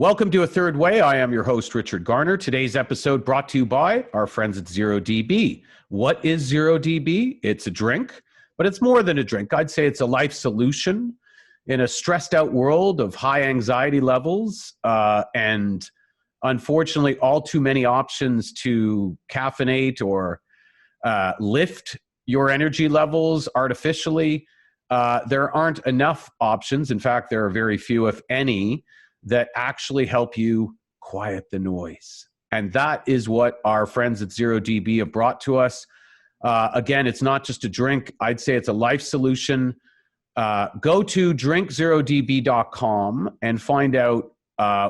Welcome to A Third Way. I am your host, Richard Garner. Today's episode brought to you by our friends at ZeroDB. What is ZeroDB? It's a drink, but it's more than a drink. I'd say it's a life solution in a stressed out world of high anxiety levels and unfortunately all too many options to caffeinate or lift your energy levels artificially. There aren't enough options. In fact, there are very few, if any, that actually help you quiet the noise. And that is what our friends at ZeroDB have brought to us. Again, it's not just a drink. I'd say it's a life solution. Go to drinkzerodb.com and find out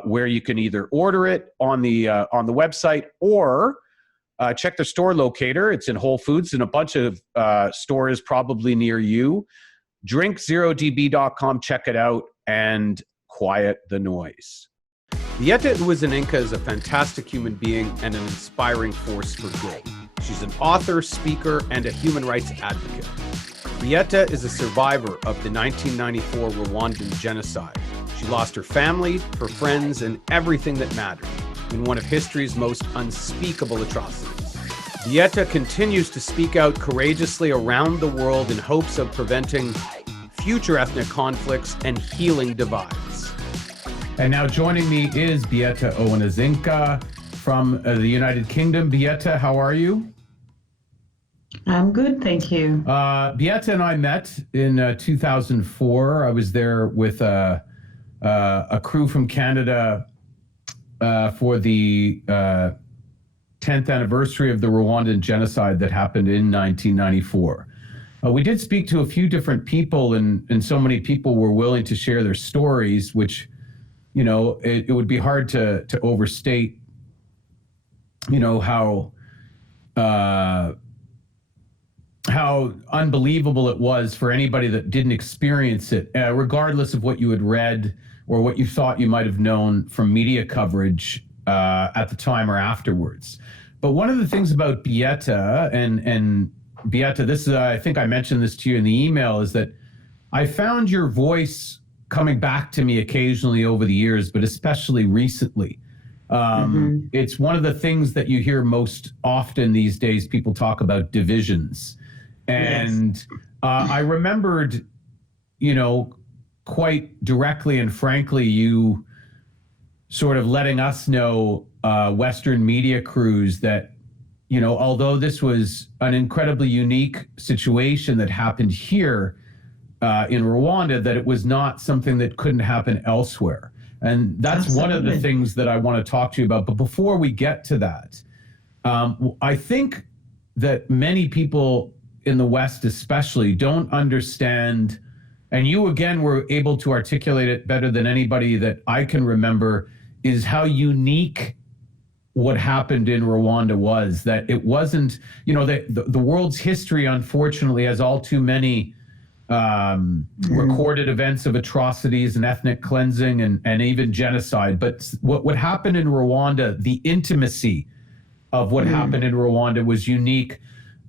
where you can either order it on the website or check the store locator. It's in Whole Foods and a bunch of stores probably near you. drinkzerodb.com, check it out and quiet the noise. Beatha Uwazaninka is a fantastic human being and an inspiring force for good. She's an author, speaker, and a human rights advocate. Beatha is a survivor of the 1994 Rwandan genocide. She lost her family, her friends, and everything that mattered in one of history's most unspeakable atrocities. Beatha continues to speak out courageously around the world in hopes of preventing future ethnic conflicts and healing divides. And now joining me is Beatha Uwazaninka from the United Kingdom. Beatha, how are you? I'm good, thank you. Beatha and I met in 2004. I was there with a crew from Canada for the 10th anniversary of the Rwandan genocide that happened in 1994. We did speak to a few different people, and so many people were willing to share their stories, which, you know, it would be hard to overstate, you know, how unbelievable it was for anybody that didn't experience it, regardless of what you had read or what you thought you might have known from media coverage at the time or afterwards. But one of the things about Beatha, and Beatha, this is, I think I mentioned this to you in the email, is that I found your voice coming back to me occasionally over the years, but especially recently. It's one of the things that you hear most often these days. People talk about divisions. And yes. I remembered, you know, quite directly and frankly, you sort of letting us know, Western media crews, that, you know, although this was an incredibly unique situation that happened here in Rwanda, that it was not something that couldn't happen elsewhere. And that's Absolutely. One of the things that I want to talk to you about. But before we get to that, I think that many people in the West especially don't understand, and you again were able to articulate it better than anybody that I can remember, is how unique what happened in Rwanda was. That it wasn't, you know, the world's history, unfortunately, has all too many recorded events of atrocities and ethnic cleansing and even genocide. But what happened in Rwanda, the intimacy of what happened in Rwanda was unique.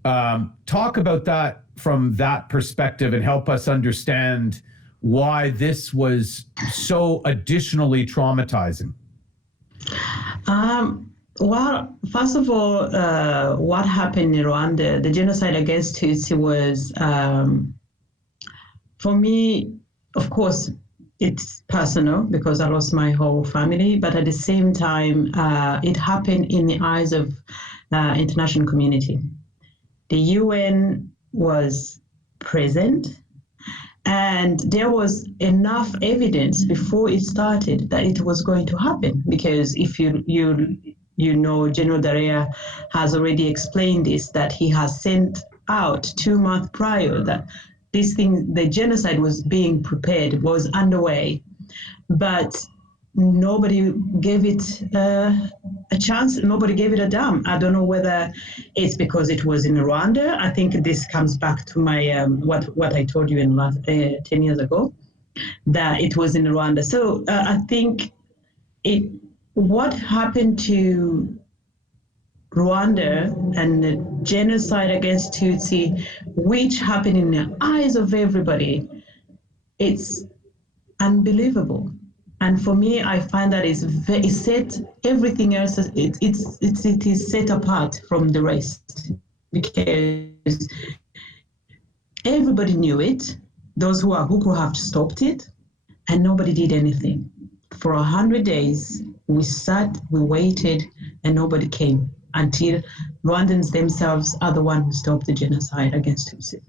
Talk about that from that perspective and help us understand why this was so additionally traumatizing. Well, first of all, what happened in Rwanda, the genocide against Tutsi was, for me, of course, it's personal because I lost my whole family, but at the same time, it happened in the eyes of international community. The UN was present, and there was enough evidence before it started that it was going to happen. Because if you know, General Daria has already explained this, that he has sent out 2 months prior that this thing, the genocide was being prepared, was underway, but nobody gave it a chance. Nobody gave it a damn. I don't know whether it's because it was in Rwanda. I think this comes back to my what I told you in 10 years ago, that it was in Rwanda. So I think what happened to Rwanda and the genocide against Tutsi, which happened in the eyes of everybody, it's unbelievable. And for me, I find that it's set, everything else, it is set apart from the rest, because everybody knew it, those who could have stopped it, and nobody did anything. For 100 days, we sat, we waited, and nobody came until Rwandans themselves are the one who stopped the genocide against Tutsi.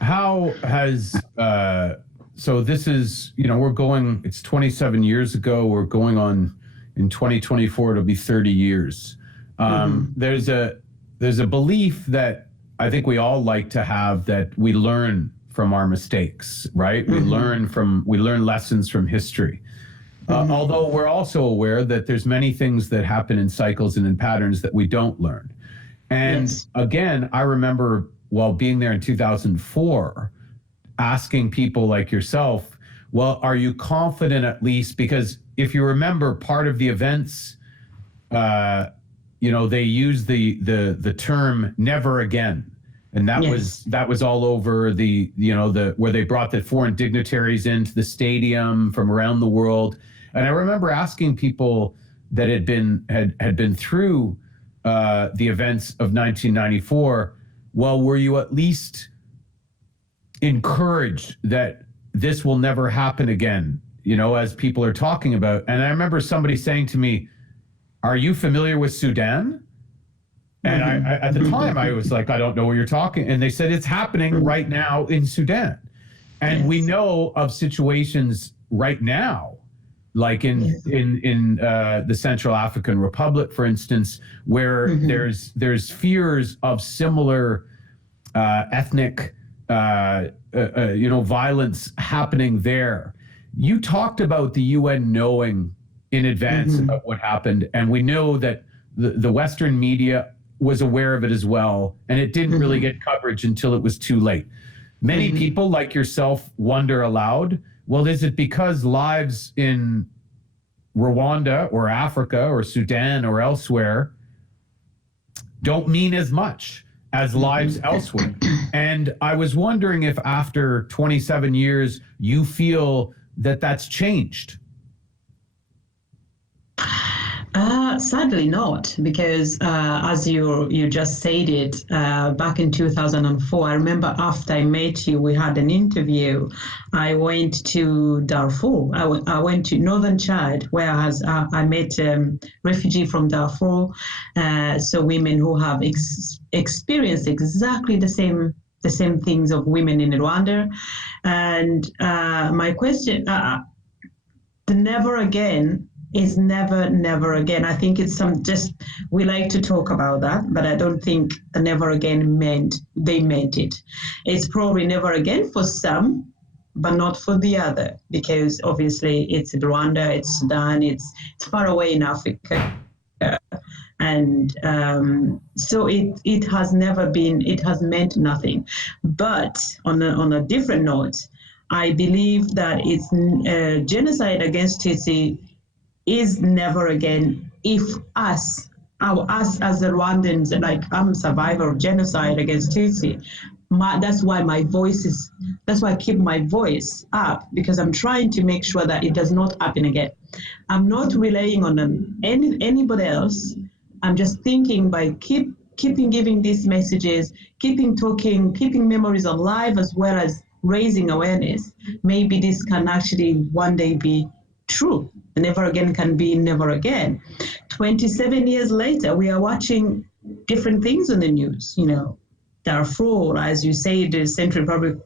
How has so this is, we're going, it's 27 years ago, we're going on in 2024, it'll be 30 years. There's a belief that I think we all like to have, that we learn from our mistakes, right? We learn lessons from history. Although we're also aware that there's many things that happen in cycles and in patterns that we don't learn. And again, I remember while being there in 2004, asking people like yourself, well, are you confident at least? Because if you remember, part of the events, they use the term "never again," and that was all over the where they brought the foreign dignitaries into the stadium from around the world. And I remember asking people that had been through the events of 1994, well, were you at least encouraged that this will never happen again, as people are talking about? And I remember somebody saying to me, are you familiar with Sudan? And I at the time, I was like, I don't know what you're talking. And they said, it's happening right now in Sudan. And we know of situations right now, like in the Central African Republic, for instance, where there's fears of similar ethnic violence happening there. You talked about the UN knowing in advance about what happened, and we know that the Western media was aware of it as well, and it didn't really get coverage until it was too late. Many people like yourself wonder aloud, well, is it because lives in Rwanda or Africa or Sudan or elsewhere don't mean as much as lives elsewhere? And I was wondering if after 27 years, you feel that that's changed. Sadly not, because as you just said it, back in 2004, I remember after I met you, we had an interview. I went to Darfur. I went to northern Chad, where I met a refugee from Darfur, so women who have experienced exactly the same things of women in Rwanda. And my question, the never again is never again. I think it's we like to talk about that, but I don't think the never again meant it. It's probably never again for some, but not for the other, because obviously it's Rwanda, it's Sudan, it's far away in Africa. And so it has meant nothing. But on a different note, I believe that it's genocide against Tutsi is never again if us as the Rwandans, like I'm a survivor of genocide against Tutsi. That's why I keep my voice up, because I'm trying to make sure that it does not happen again. I'm not relying on anybody else. I'm just thinking by keeping giving these messages, keeping talking, keeping memories alive, as well as raising awareness. Maybe this can actually one day be true. Never again can be never again. 27 years later, we are watching different things on the news. Darfur, as you say, the Central Republic,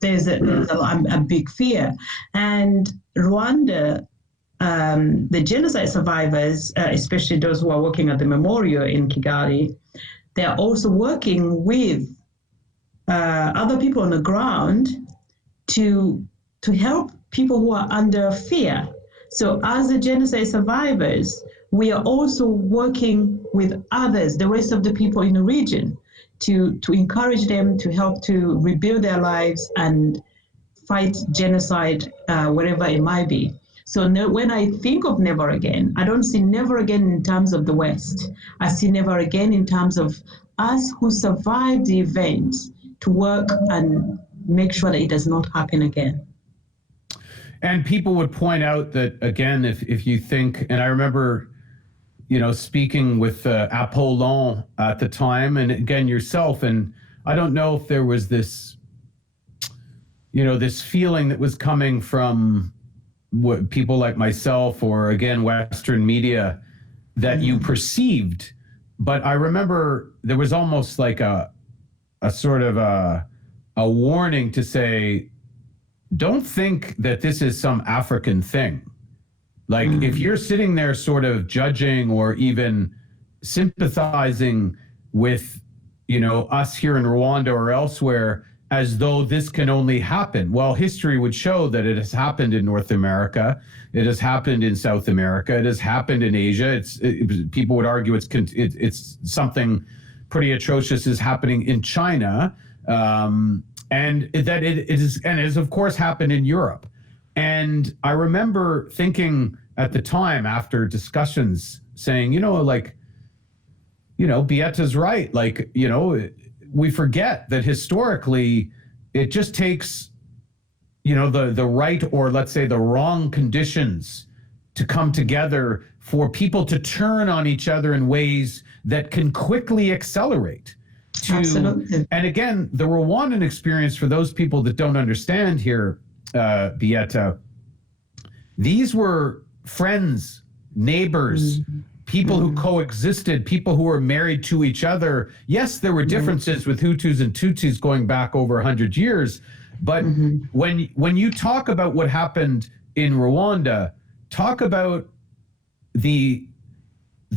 there's a big fear. And Rwanda, the genocide survivors, especially those who are working at the memorial in Kigali, they are also working with other people on the ground to help people who are under fear. So as the genocide survivors, we are also working with others, the rest of the people in the region, to encourage them to help to rebuild their lives and fight genocide wherever it might be. So when I think of never again, I don't see never again in terms of the West. I see never again in terms of us who survived the event to work and make sure that it does not happen again. And people would point out that, again, if you think, and I remember, speaking with Apollon at the time, and again, yourself, and I don't know if there was this, this feeling that was coming from what people like myself, or again, Western media, that you perceived. But I remember there was almost like a sort of a warning to say, don't think that this is some African thing. Like, if you're sitting there sort of judging or even sympathizing with, us here in Rwanda or elsewhere, as though this can only happen. Well, history would show that it has happened in North America. It has happened in South America. It has happened in Asia. People would argue it's something pretty atrocious is happening in China. And that it has, of course, happened in Europe. And I remember thinking at the time, after discussions, saying, Beatha's right. Like, we forget that historically it just takes, the right, or let's say the wrong conditions to come together for people to turn on each other in ways that can quickly accelerate. Absolutely. And again, the Rwandan experience, for those people that don't understand here, Beatha, these were friends, neighbors, people who coexisted, people who were married to each other. Yes, there were differences with Hutus and Tutsis going back over 100 years, but when you talk about what happened in Rwanda, talk about the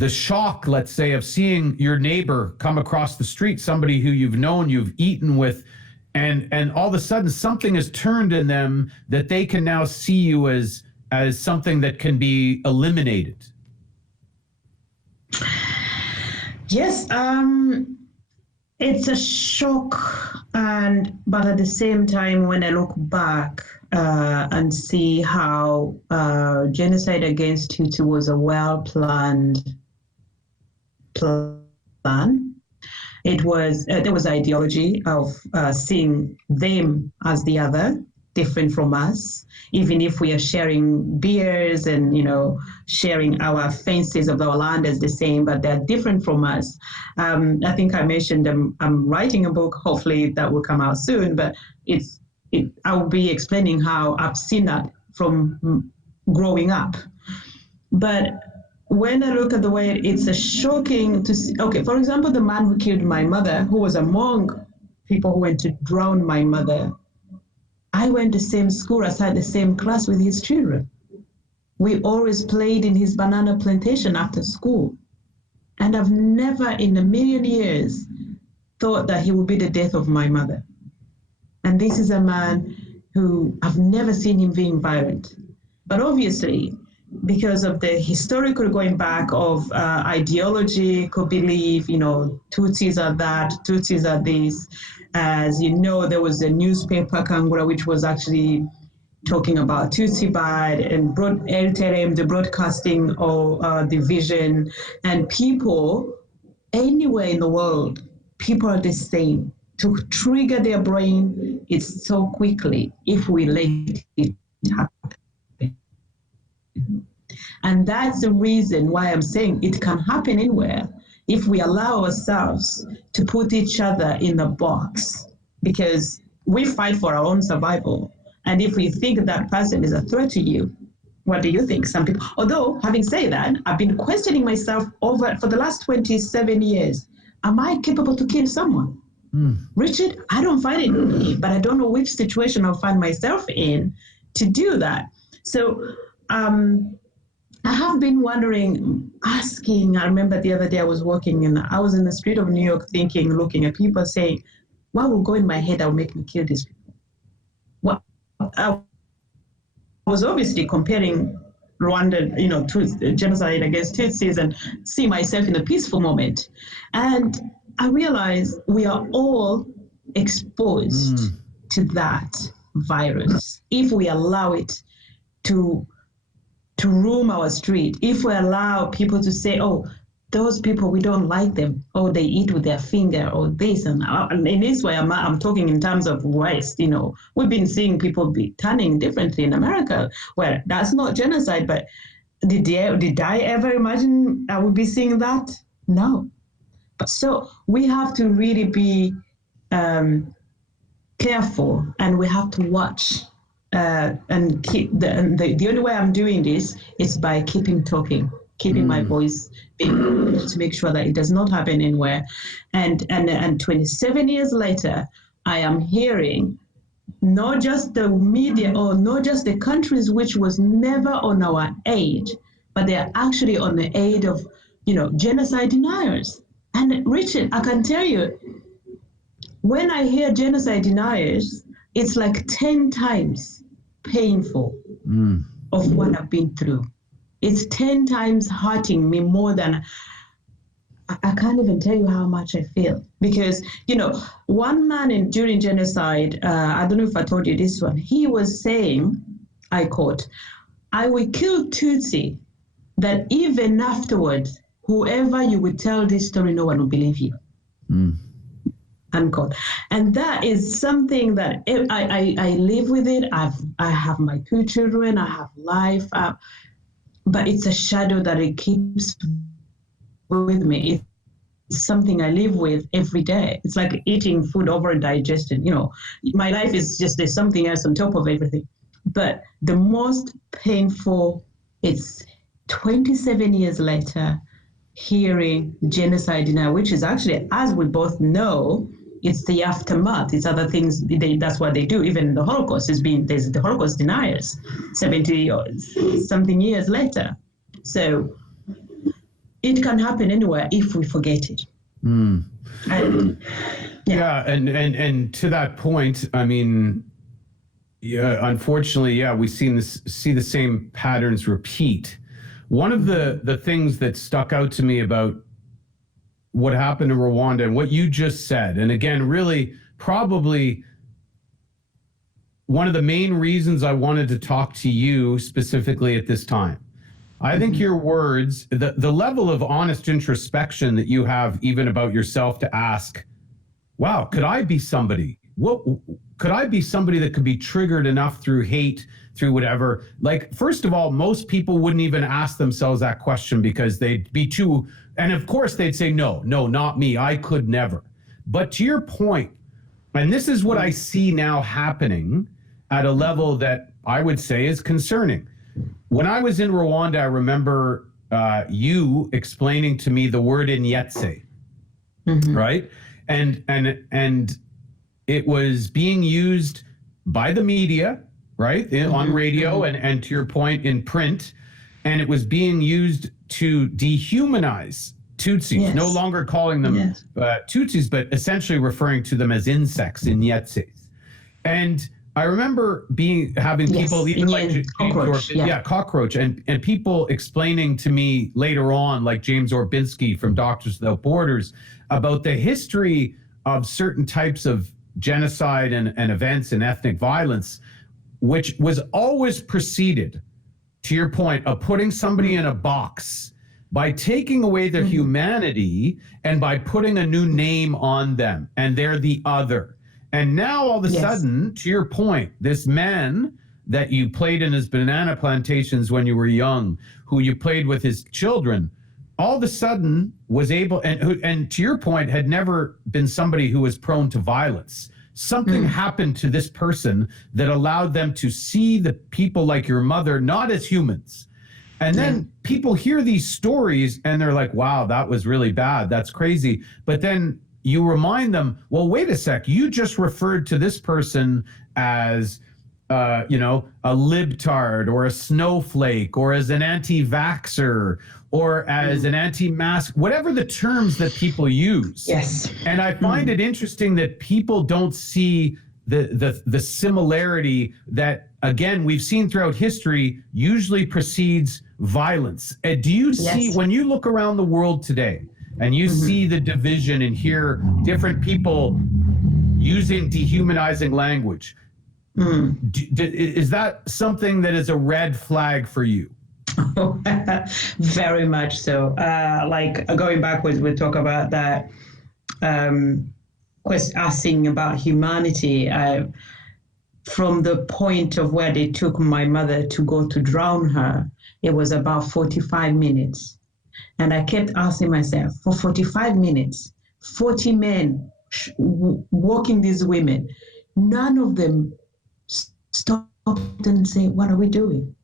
shock, let's say, of seeing your neighbor come across the street, somebody who you've known, you've eaten with, and all of a sudden something has turned in them that they can now see you as something that can be eliminated. Yes, it's a shock, but at the same time, when I look back and see how genocide against Tutsi was a well-planned plan. It was there was ideology of seeing them as the other, different from us, even if we are sharing beers and sharing our fences of our land as the same, but they're different from us. I think I mentioned I'm writing a book. Hopefully that will come out soon, but I'll be explaining how I've seen that from growing up. But when I look at the way it's shocking to see, okay, for example, the man who killed my mother, who was among people who went to drown my mother, I went to the same school, I sat the same class with his children. We always played in his banana plantation after school. And I've never in a million years thought that he would be the death of my mother. And this is a man who I've never seen him being violent. But obviously, because of the historical going back of ideological belief, Tutsis are that, Tutsis are this. As you know, there was a newspaper, Kangura, which was actually talking about Tutsi bad, and LTRM, the broadcasting of division, and people anywhere in the world, people are the same. To trigger their brain, it's so quickly if we let it happen. And that's the reason why I'm saying it can happen anywhere if we allow ourselves to put each other in a box, because we fight for our own survival. And if we think that person is a threat to you, what do you think? Some people, although having said that, I've been questioning myself for the last 27 years. Am I capable to kill someone? Richard, I don't find it in me, but I don't know which situation I'll find myself in to do that. So I have been wondering, asking, I remember the other day I was I was in the street of New York thinking, looking at people saying, what will go in my head that will make me kill these people? Well, I was obviously comparing Rwanda, to genocide against Tutsis and see myself in a peaceful moment. And I realized we are all exposed to that virus if we allow it to roam our street, if we allow people to say, oh, those people, we don't like them, or they eat with their finger, or this. And in this way, I'm talking in terms of West. We've been seeing people be turning differently in America, where that's not genocide. But did I ever imagine I would be seeing that? No. So we have to really be careful, and we have to watch and keep the only way I'm doing this is by keeping talking, keeping my voice to make sure that it does not happen anywhere. And 27 years later, I am hearing not just the media or not just the countries which was never on our aid, but they are actually on the aid of genocide deniers. And Richard, I can tell you, when I hear genocide deniers, it's like 10 times painful of what I've been through. It's 10 times hurting me more than I can't even tell you how much I feel. Because, one man during genocide, I don't know if I told you this one, he was saying, I quote, "I will kill Tutsi, that even afterwards, whoever you would tell this story, no one will believe you." Unquote. And that is something that I live with it. I have my 2 children, I have life, but it's a shadow that it keeps with me. It's something I live with every day. It's like eating food over digestion. My life is just, there's something else on top of everything. But the most painful, it's 27 years later, hearing genocide denial, which is actually, as we both know, it's the aftermath. It's other things. That's what they do. Even the Holocaust there's the Holocaust deniers 70 or something years later. So it can happen anywhere if we forget it. And, and to that point, I mean, unfortunately, we see the same patterns repeat. One of the things that stuck out to me about what happened in Rwanda and what you just said, and again, really probably one of the main reasons I wanted to talk to you specifically at this time. I think your words, the level of honest introspection that you have even about yourself to ask, wow, could I be somebody? Could I be somebody that could be triggered enough through hate, through whatever? Like, first of all, most people wouldn't even ask themselves that question because they'd be too, and of course they'd say, no, not me, I could never. But to your point, and this is what I see now happening at a level that I would say is concerning. When I was in Rwanda, I remember you explaining to me the word inyetse, right? And it was being used by the media, right, on radio and to your point, in print, and it was being used to dehumanize Tutsis, no longer calling them Tutsis, but essentially referring to them as insects, inyetses. And I remember having people even like cockroach, and people explaining to me later on, like James Orbinski from Doctors Without Borders, about the history of certain types of genocide and events and ethnic violence, which was always preceded, to your point, of putting somebody in a box by taking away their humanity and by putting a new name on them, and they're the other. And now all of a sudden, to your point, this man that you played in his banana plantations when you were young, who you played with his children, all of a sudden was able, and to your point, had never been somebody who was prone to violence. Something happened to this person that allowed them to see the people like your mother not as humans. And then people hear these stories and they're like, wow, that was really bad. That's crazy. But then you remind them, well, wait a sec, you just referred to this person as, a libtard or a snowflake or as an anti-vaxxer or as an anti-mask, whatever the terms that people use. Yes. And I find it interesting that people don't see the similarity that, again, we've seen throughout history usually precedes violence. Do you see, when you look around the world today, and you see the division and hear different people using dehumanizing language, is that something that is a red flag for you? Very much so. Like going backwards, we talk about that. Asking about humanity. From the point of where they took my mother to go to drown her, it was about 45 minutes. And I kept asking myself, for 45 minutes, 40 men walking these women, none of them stopped and said, what are we doing?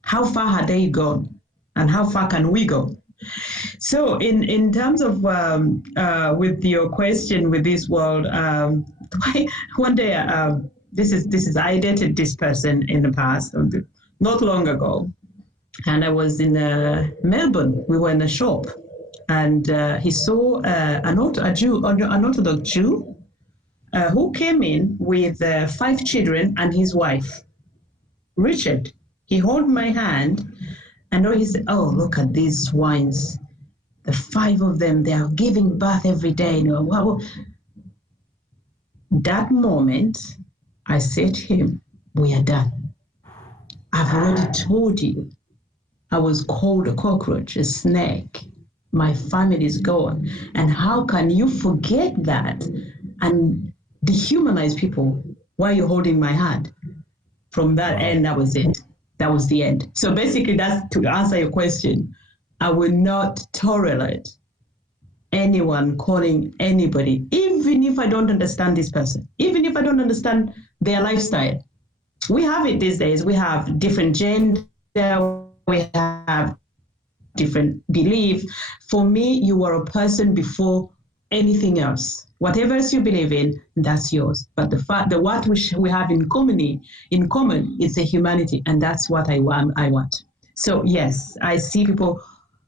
How far had they gone? And how far can we go? So in terms of with your question with this world, one day this is I dated this person in the past, not long ago, and I was in Melbourne. We were in a shop, and he saw an Orthodox Jew who came in with 5 children and his wife, Richard. He held my hand, and he said, "Oh, look at these swines. The 5 of them, they are giving birth every day." You know, wow. That moment, I said to him, "We are done. I've already told you. I was called a cockroach, a snake. My family is gone. And how can you forget that and dehumanize people while you're holding my hand?" From that end, that was it. That was the end. So basically, that's to answer your question. I will not tolerate anyone calling anybody, even if I don't understand this person, even if I don't understand their lifestyle. We have it these days. We have different gender, we have different belief. For me, you are a person before anything else. Whatever else you believe in, that's yours. But the fact that what we have in common is a humanity, and that's what I want. So yes, I see people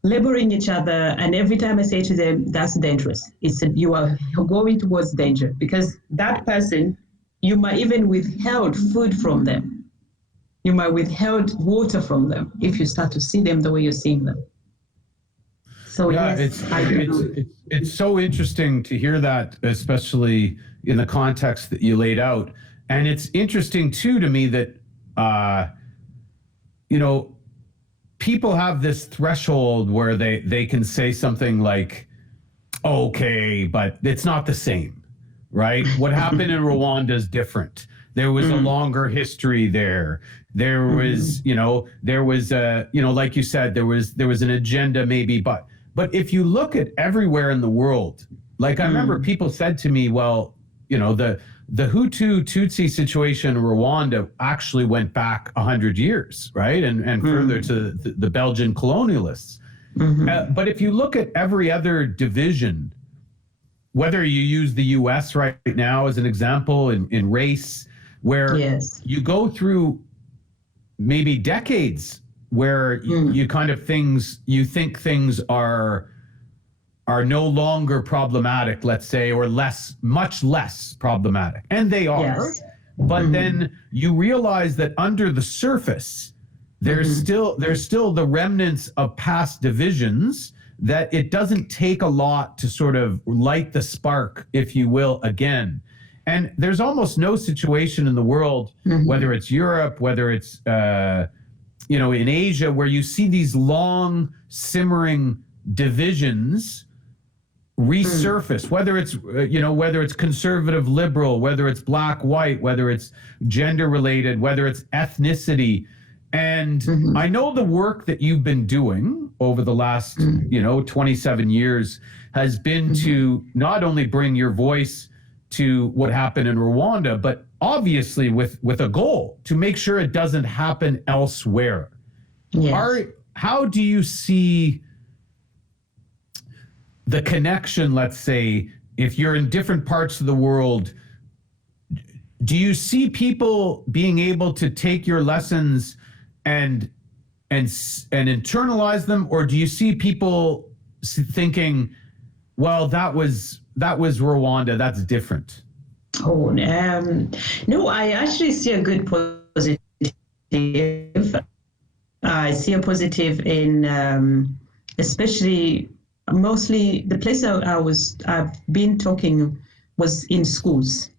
laboring each other, and every time I say to them, that's dangerous. You are going towards danger, because that person, you might even withheld food from them. You might withheld water from them if you start to see them the way you're seeing them. So yeah, yes, it's so interesting to hear that, especially in the context that you laid out. And it's interesting too to me that people have this threshold where they can say something like, okay, but it's not the same, right? What happened in Rwanda is different. There was a longer history there. There was, like you said, there was an agenda maybe, but if you look at everywhere in the world, like I remember people said to me, well, the Hutu Tutsi situation in Rwanda actually went back 100 years, right? And further to the Belgian colonialists. But if you look at every other division, whether you use the US right now as an example in race, where you go through maybe decades where you think things are no longer problematic, let's say, or much less problematic. And they are. Yes. But then you realize that under the surface, there's still the remnants of past divisions, that it doesn't take a lot to sort of light the spark, if you will, again. And there's almost no situation in the world, whether it's Europe, whether it's in Asia, where you see these long simmering divisions resurface, whether it's conservative, liberal, whether it's black, white, whether it's gender related, whether it's ethnicity. And I know the work that you've been doing over the last 27 years has been to not only bring your voice to what happened in Rwanda, but obviously with a goal to make sure it doesn't happen elsewhere. Yes. How do you see the connection, let's say, if you're in different parts of the world? Do you see people being able to take your lessons and internalize them, or do you see people thinking, well, that was Rwanda, that's different? Oh, no, I actually see a good positive. I see a positive in, especially, mostly the place I've been talking was in schools.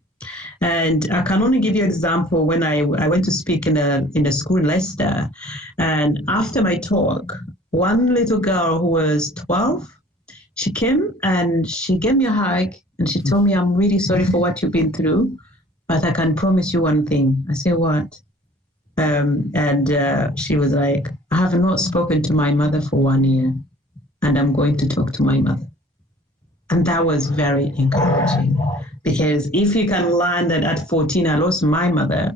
And I can only give you an example when I went to speak in a school in Leicester. And after my talk, one little girl who was 12, she came and she gave me a hug and she told me, I'm really sorry for what you've been through, but I can promise you one thing. I said, what? She was like, I have not spoken to my mother for 1 year and I'm going to talk to my mother. And that was very encouraging, because if you can learn that at 14, I lost my mother,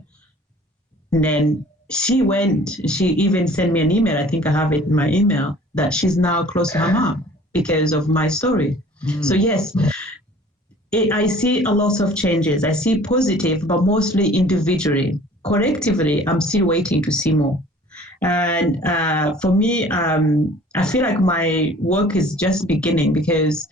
and then she even sent me an email, I think I have it in my email, that she's now close to her mom because of my story. So yes, I see a lot of changes. I see positive, but mostly individually. Collectively, I'm still waiting to see more. And for me, I feel like my work is just beginning, because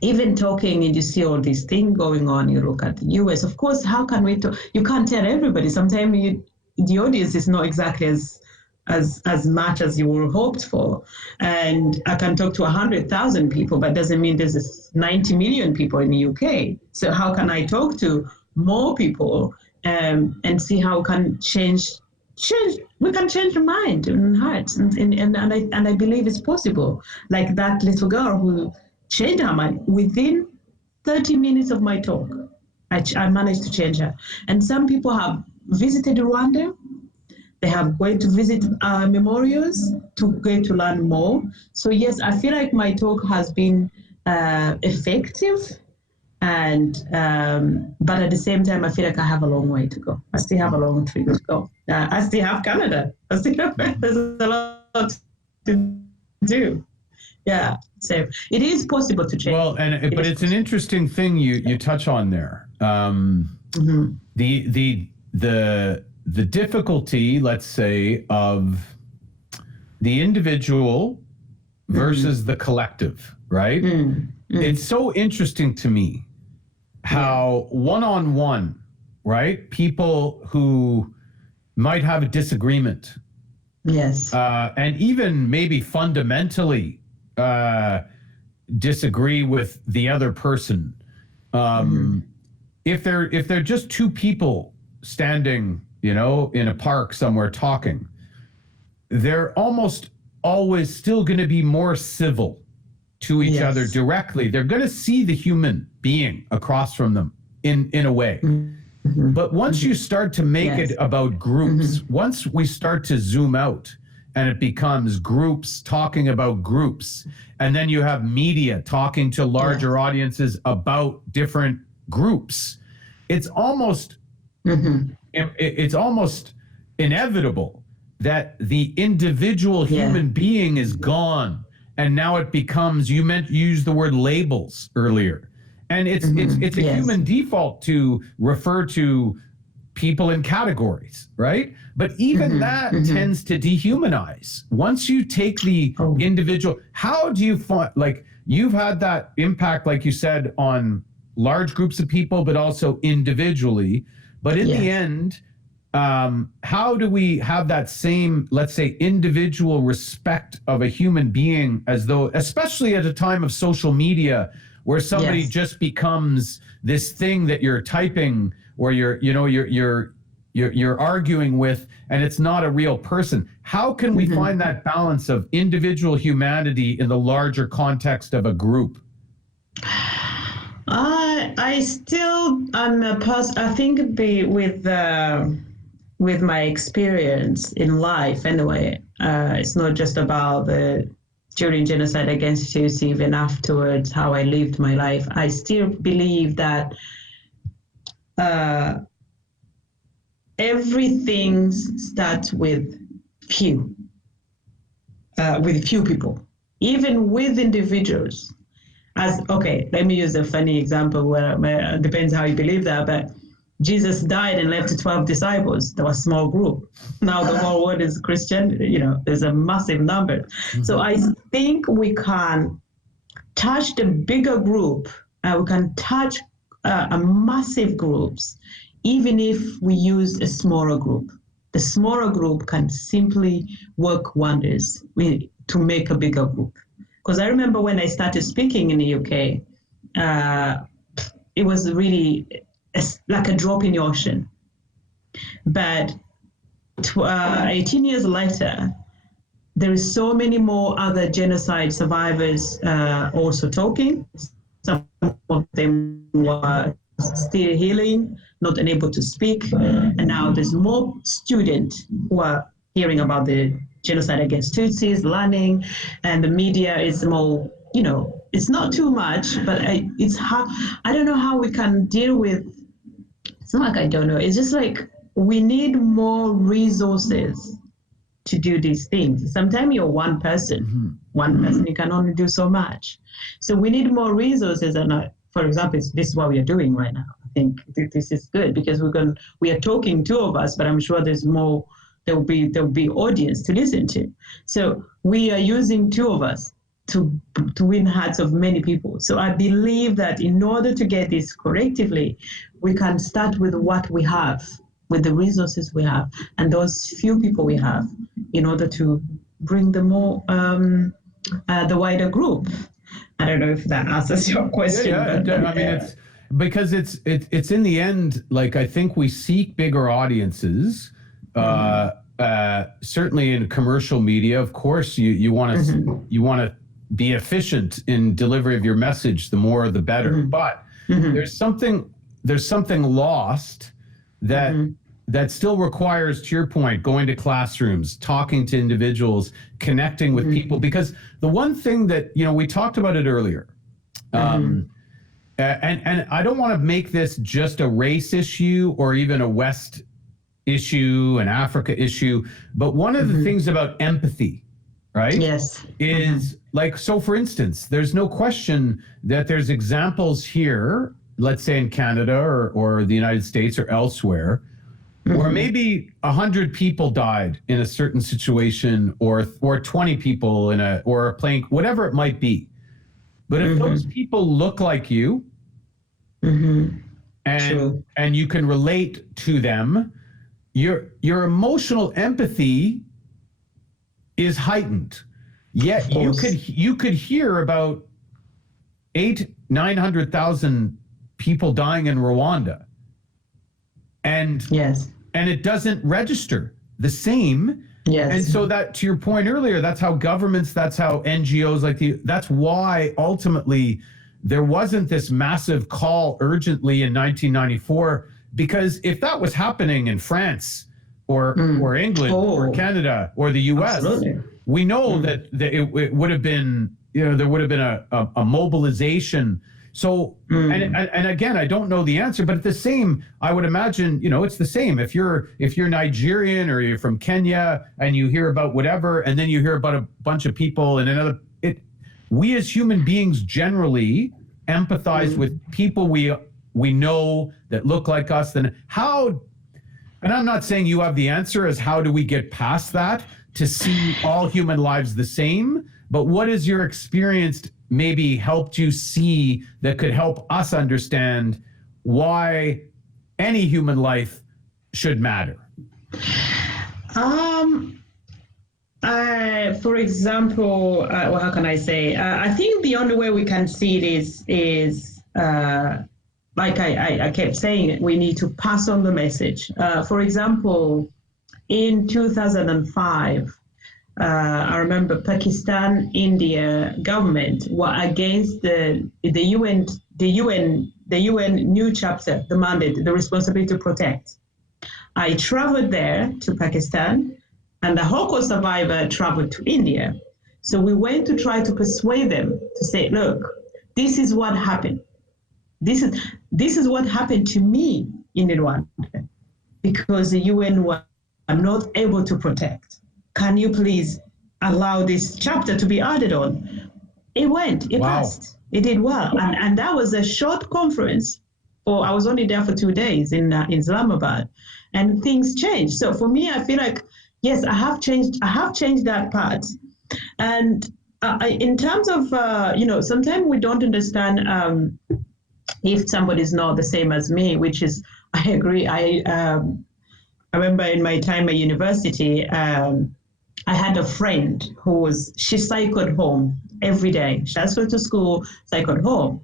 even talking and you see all these things going on, you look at the US, of course, how can we talk? You can't tell everybody. Sometimes the audience is not exactly as much as you were hoped for. And I can talk to 100,000 people, but doesn't mean there's 90 million people in the UK. So how can I talk to more people and see how we can change the mind and hearts, and I believe it's possible. Like that little girl who changed her mind within 30 minutes of my talk. I managed to change her. And some people have visited Rwanda. They have going to visit memorials to get to learn more. So yes, I feel like my talk has been effective. And but at the same time, I feel like I have a long way to go. I still have a long trip to go. I still have Canada. There's a lot to do. Yeah, so it is possible to change. Well, but it's an interesting thing you touch on there. The difficulty, let's say, of the individual versus the collective, right? It's so interesting to me how one-on-one, right? People who might have a disagreement. Yes. And even maybe fundamentally disagree with the other person. If they're just two people standing, in a park somewhere talking, they're almost always still going to be more civil to each other directly. They're going to see the human being across from them in a way. But once you start to make it about groups, once we start to zoom out and it becomes groups talking about groups, and then you have media talking to larger audiences about different groups, it's almost it's almost inevitable that the individual human being is gone. And now it becomes, you used the word labels earlier. And it's a human default to refer to people in categories, right? But even that tends to dehumanize. Once you take the individual, how do you find, like, you've had that impact, like you said, on large groups of people, but also individually. But in the end, how do we have that same, let's say, individual respect of a human being, as though, especially at a time of social media, where somebody just becomes this thing that you're typing or you're arguing with, and it's not a real person? How can we find that balance of individual humanity in the larger context of a group? I still, I'm a person, I think with my experience in life anyway, it's not just about during genocide against Tutsi, even afterwards, how I lived my life. I still believe that everything starts with few people, even with individuals. Let me use a funny example where it depends how you believe that, but Jesus died and left 12 disciples. There was a small group. Now the whole world is Christian, there's a massive number. So I think we can touch the bigger group, we can touch a massive groups, even if we use a smaller group. The smaller group can simply work wonders to make a bigger group. Because I remember when I started speaking in the UK, was really like a drop in the ocean. But 18 years later, there is so many more other genocide survivors also talking. Some of them were still healing, not unable to speak. And now there's more students who are hearing about the genocide against Tutsis, learning, and the media is more, it's not too much, but it's how, I don't know how we can deal with, it's not like I don't know, it's just like we need more resources to do these things. Sometimes you're one person, you can only do so much. So we need more resources. And for example, this is what we are doing right now. I think this is good because we are talking, two of us, but I'm sure there's more, there'll be audience to listen to. So we are using two of us to win hearts of many people. So I believe that in order to get this collectively, we can start with what we have, with the resources we have, and those few people we have, in order to bring the more, the wider group. I don't know if that answers your question. Yeah, I mean, it's because it's in the end, like, I think we seek bigger audiences. Certainly in commercial media, of course, you want to be efficient in delivery of your message. The more, the better. But there's something lost that still requires, to your point, going to classrooms, talking to individuals, connecting with people. Because the one thing that, we talked about it earlier, and I don't want to make this just a race issue or even a West issue, an Africa issue, but one of the things about empathy, right? Yes. Is like, so for instance, there's no question that there's examples here, let's say in Canada or the United States or elsewhere, where maybe 100 people died in a certain situation, or 20 people or a plane, whatever it might be. But if those people look like you, and you can relate to them, your emotional empathy is heightened. Yet you could hear about 900,000 people dying in Rwanda, and it doesn't register the same. Yes. And so that, to your point earlier, that's how governments, that's how NGOs that's why ultimately there wasn't this massive call urgently in 1994, because if that was happening in France or England or Canada or the US, we know that it would have been, there would have been a mobilization. So, and again, I don't know the answer, but at the same, I would imagine, it's the same. If you're Nigerian or you're from Kenya and you hear about whatever, and then you hear about a bunch of people in another, we as human beings generally empathize with people we know that look like us. Then how, and I'm not saying you have the answer as how do we get past that to see all human lives the same, but what is your experience maybe helped you see that could help us understand why any human life should matter? For example, well, how can I say? I think the only way we can see it is like I kept saying, we need to pass on the message. For example, in 2005, I remember Pakistan, India government were against the UN new chapter, the mandate, the responsibility to protect. I traveled there to Pakistan, and the Holocaust survivor traveled to India. So we went to try to persuade them to say, look, this is what happened. This is what happened to me in Rwanda, because the UN were not able to protect. Can you please allow this chapter to be added on? It passed. It did well. And that was a short conference. I was only there for 2 days in Islamabad, and things changed. So for me, I feel like, yes, I have changed that part. And in terms of, sometimes we don't understand if somebody's not the same as me, which is, I agree. I remember in my time at university, I had a friend she cycled home every day. She had to go to school, cycled home.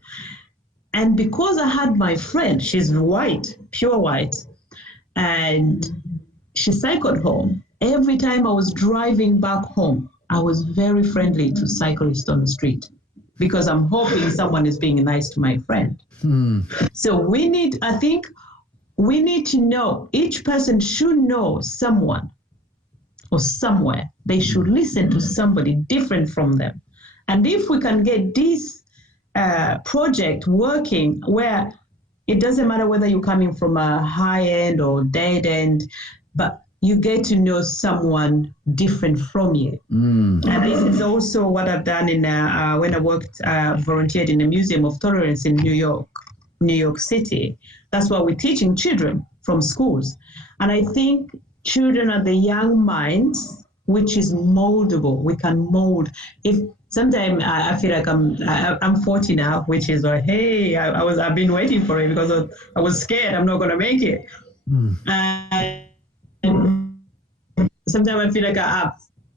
And because I had my friend, she's white, pure white, and she cycled home. Every time I was driving back home, I was very friendly to cyclists on the street because I'm hoping someone is being nice to my friend. So I think we need to know, each person should know someone or somewhere. They should listen to somebody different from them. And if we can get this project working where it doesn't matter whether you're coming from a high end or dead end, but you get to know someone different from you. And this is also what I've done in when I volunteered in the Museum of Tolerance in New York City. That's what we're teaching children from schools. And I think children are the young minds, which is moldable. We can mold. If sometimes I feel like I'm 40 now, which is like, hey, I've been waiting for it because I was scared I'm not going to make it. And sometimes I feel like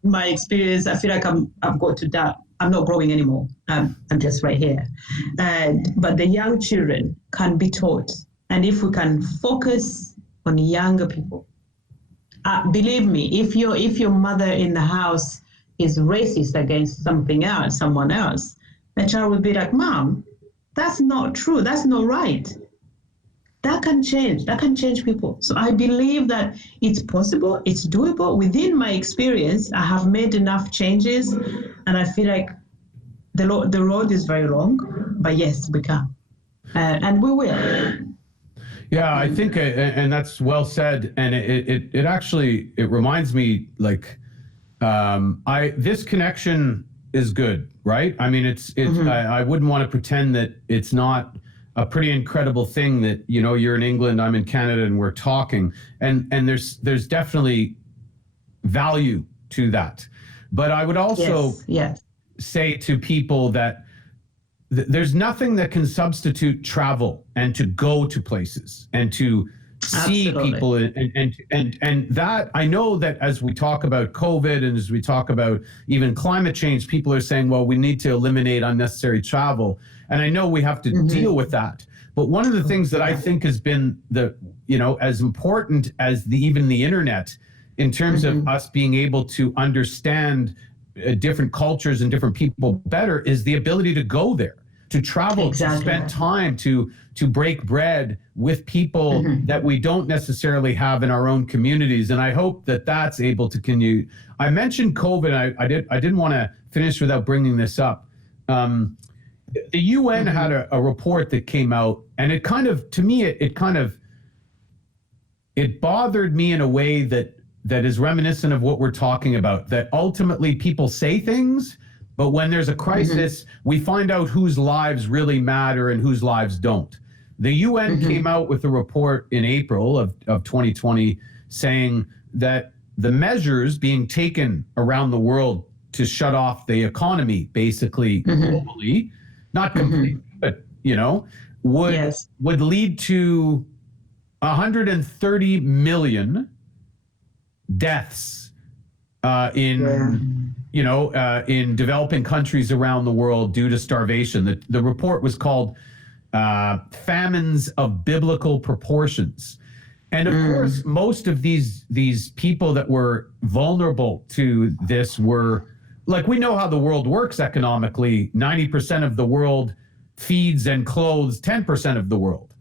my experience, I feel like I've got to that. I'm not growing anymore. I'm just right here. But the young children can be taught. And if we can focus on younger people, believe me, if your mother in the house is racist against someone else, the child will be like, Mom, that's not true. That's not right. That can change. That can change people. So I believe that it's possible. It's doable. Within my experience, I have made enough changes, and I feel like the road is very long, but yes, we can, and we will. Yeah, I think, and that's well said. And it actually reminds me, like, this connection is good, right? I mean, it's I wouldn't want to pretend that it's not a pretty incredible thing that, you know, you're in England, I'm in Canada, and we're talking, and there's definitely value to that. But I would also say to people that there's nothing that can substitute travel and to go to places and to see people and that. I know that as we talk about COVID and as we talk about even climate change, people are saying, well, we need to eliminate unnecessary travel. And I know we have to deal with that. But one of the things that I think has been as important as even the internet in terms of us being able to understand different cultures and different people better is the ability to go there, to travel, to spend time, to break bread with people that we don't necessarily have in our own communities. And I hope that that's able to continue. I mentioned COVID. I didn't want to finish without bringing this up. The UN had a report that came out, and it kind of, to me, it bothered me in a way that is reminiscent of what we're talking about, that ultimately people say things, but when there's a crisis, we find out whose lives really matter and whose lives don't. The UN came out with a report in April of 2020 saying that the measures being taken around the world to shut off the economy, basically globally, not completely, but would lead to 130 million deaths in developing countries around the world due to starvation. The report was called Famines of Biblical Proportions. And of course, most of these people that were vulnerable to this were, like, we know how the world works economically. 90% of the world feeds and clothes 10% of the world.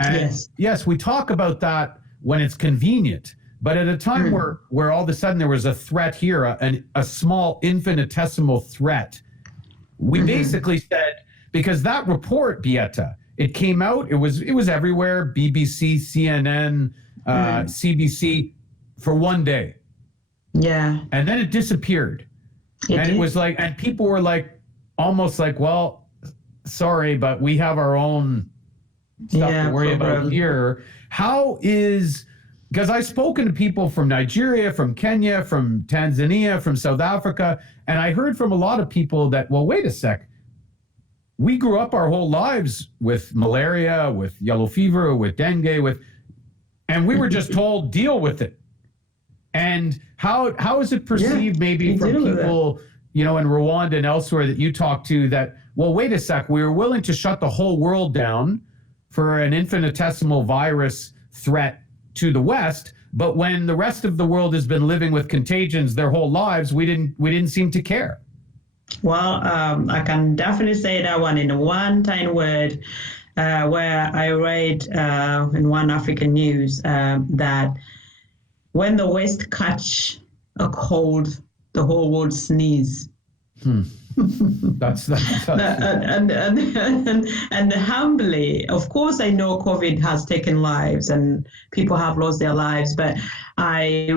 And yes, we talk about that when it's convenient. But at a time where all of a sudden there was a threat here, a small infinitesimal threat, we basically said, because that report, Beatha, it came out, it was everywhere, BBC, CNN, CBC, for one day. Yeah. And then it disappeared. It was like, and people were like, almost like, well, sorry, but we have our own stuff to worry about here. Because I've spoken to people from Nigeria, from Kenya, from Tanzania, from South Africa, and I heard from a lot of people that, well, wait a sec. We grew up our whole lives with malaria, with yellow fever, with dengue, and we were just told, deal with it. And how is it perceived maybe from people, in Rwanda and elsewhere that you talk to, that well, wait a sec, we were willing to shut the whole world down for an infinitesimal virus threat to the West, but when the rest of the world has been living with contagions their whole lives, we didn't seem to care. Well, I can definitely say that one in one tiny word, where I read in one African news that when the West catch a cold, the whole world sneeze. That's and humbly, of course, I know COVID has taken lives and people have lost their lives, but I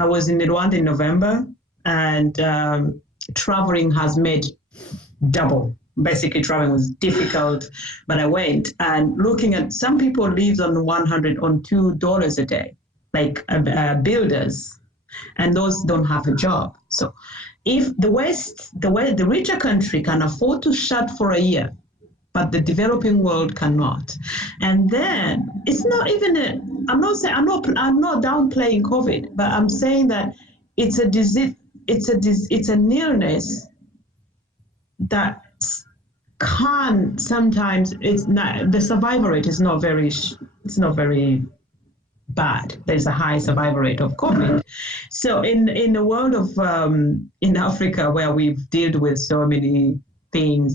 was in Rwanda in November, and traveling has made double. Basically, traveling was difficult, but I went, and looking at some people live on $2 a day, like builders, and those don't have a job. So if the richer country can afford to shut for a year, but the developing world cannot, and then it's not even I'm not downplaying COVID, but I'm saying that it's a disease, it's an illness that can sometimes, it's not, the survival rate is not very bad. There's a high survival rate of COVID. So in the world of in Africa, where we've dealt with so many things,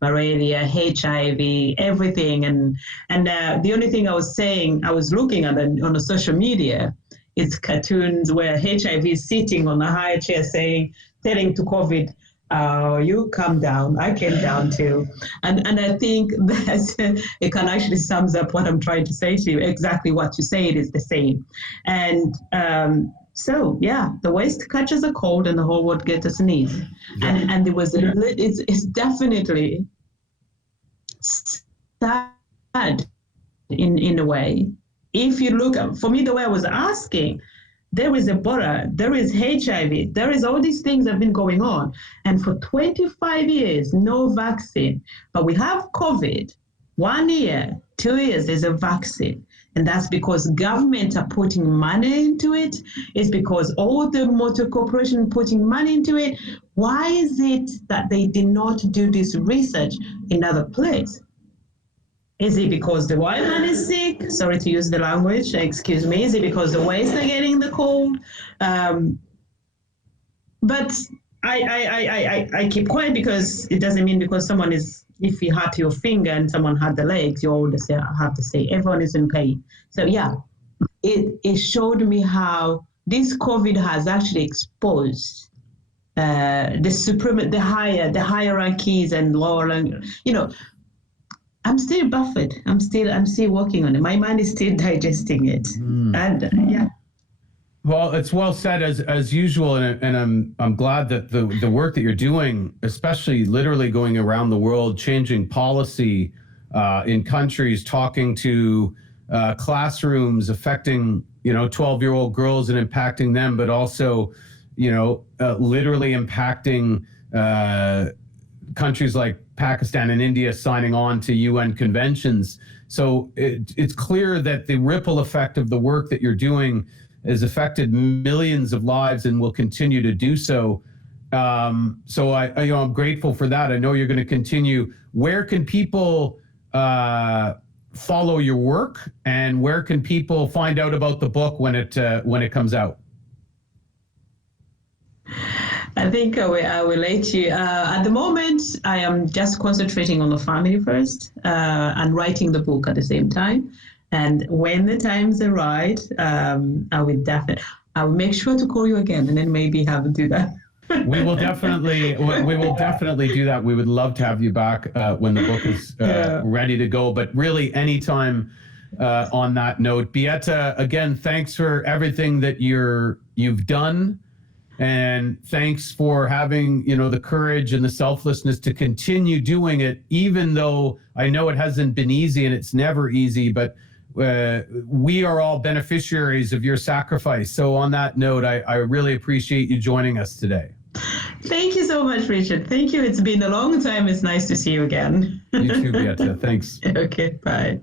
malaria, HIV, everything, and the only thing I was looking at on the social media, it's cartoons where HIV is sitting on a high chair telling to COVID, you come down, I came down too. And I think that it can actually sums up what I'm trying to say to you. Exactly what you say, it is the same. And so, yeah, the West catches a cold and the whole world gets a sneeze. Yeah. And there was it's definitely sad in a way. If you look at, for me, the way I was asking, there is Ebola, there is HIV, there is all these things that have been going on. And for 25 years, no vaccine. But we have COVID, 1 year, 2 years, there's a vaccine. And that's because governments are putting money into it. It's because all the motor corporations putting money into it. Why is it that they did not do this research in other places? Is it because the white man is sick? Sorry to use the language, excuse me. Is it because the West are getting the cold? But I keep quiet because it doesn't mean because someone is, if you hurt your finger and someone hurt the legs, you always have to say everyone is in pain. So yeah, it showed me how this COVID has actually exposed the hierarchies and lower, I'm still buffered. I'm still working on it. My mind is still digesting it. And yeah. Well, it's well said as usual, and I'm glad that the work that you're doing, especially literally going around the world, changing policy in countries, talking to classrooms, affecting 12-year-old girls and impacting them, but also literally impacting countries like Pakistan and India signing on to UN conventions. So it's clear that the ripple effect of the work that you're doing has affected millions of lives and will continue to do so. So I'm grateful for that. I know you're going to continue. Where can people follow your work, and where can people find out about the book when it comes out? I think I will let you. At the moment, I am just concentrating on the family first and writing the book at the same time. And when the times are right, I will make sure to call you again, and then maybe have to do that. We will definitely do that. We would love to have you back when the book is ready to go. But really, anytime on that note, Beatha, again, thanks for everything that you've done. And thanks for having, the courage and the selflessness to continue doing it, even though I know it hasn't been easy and it's never easy, but we are all beneficiaries of your sacrifice. So on that note, I really appreciate you joining us today. Thank you so much, Richard. Thank you. It's been a long time. It's nice to see you again. You too, Beatha. Thanks. Okay, bye.